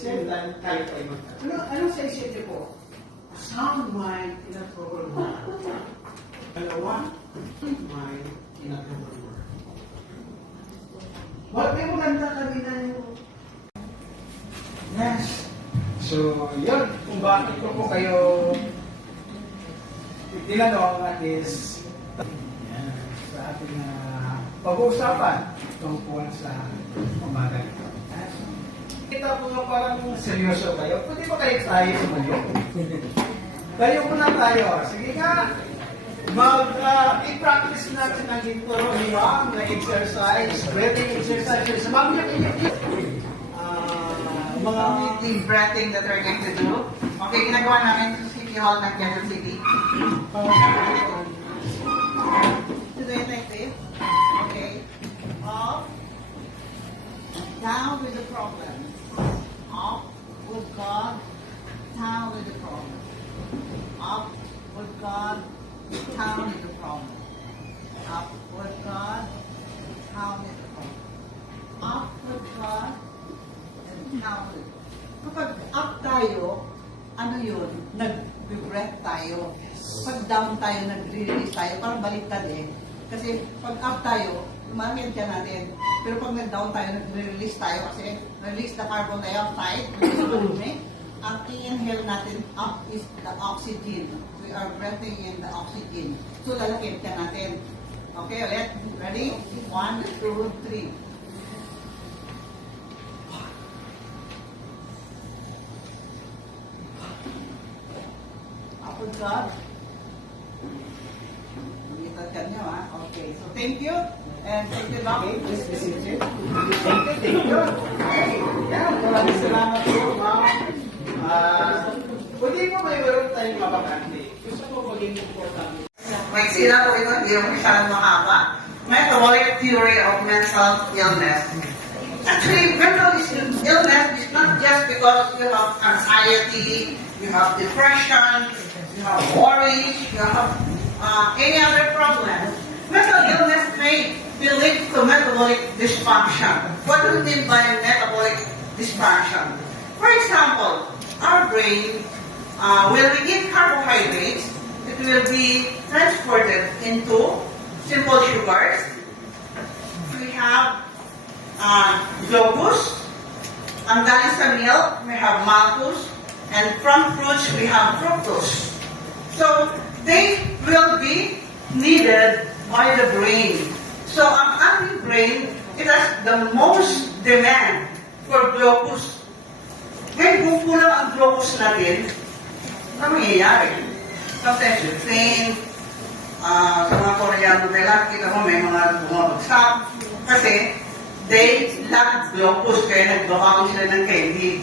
same time, tayo tayo magkakaroon. Ano sa isip niyo po? A sound mind in a troubled world. Dalawa, mind in a troubled world. What may maganda kanina yung... Yes. So, yun. Kung bakit ko po kayo tinanong is yan, sa ating pag-uusapan tungkol sa umaga ito. Kita po nga parang seryoso kayo. Pwede ba kayo tayo sumayo? Tayo muna tayo. Sige nga. I-practice natin ang ito na exercise, breathing exercise. Sababi niyo kayo. Mga deep breathing that we're going to do. Okay, ginagawa namin sa City Hall ng Quezon City. To do it like this. Okay. Up. Down with the problem. Up with God. Down with the problem. Up with God. Down with the problem. Up with God. Down with the problem. Up with God. Now, kapag up tayo, ano yun? Nag-breath tayo. Pag down tayo, nag-release tayo. Parang baliktad eh. Kasi pag up tayo, lumamin ka natin. Pero pag nag-down tayo, nag-release tayo. Kasi release the carbon dioxide. Ang i-inhale natin, up is the oxygen. We are breathing in the oxygen. So, lalakit ka natin. Okay, ulit. Ready? 1, 2, 3. Good job. Itagkan nyo, ha? Okay. So, thank you. And thank you, Doc. Okay, please be seated. Thank you. Okay. Yan, maraming salamat po, ma'am. Pwede mo mayroon tayong mabakante. Gusto ko maging importante. May sila po ito, hindi mo masyadong makaba. Metabolic theory of mental illness. Actually, mental illness is not just because you have anxiety, you have depression, you have worries, you have any other problem. Mental illness may be linked to metabolic dysfunction. What do we mean by metabolic dysfunction? For example, our brain, when we eat carbohydrates, it will be transported into simple sugars. We have glucose. Ang galing sa milk, we have maltose. And from fruits, we have fructose. So, they will be needed by the brain. So, ang ating brain, it has the most demand for glucose. Ngayon, kung kulang ang glucose natin, ano mangyayari? Sometimes you faint, sa mga Koreano nila, kita mo may mga bumabagsak. Kasi, they lack glucose, kaya nagbabago sila ng candy.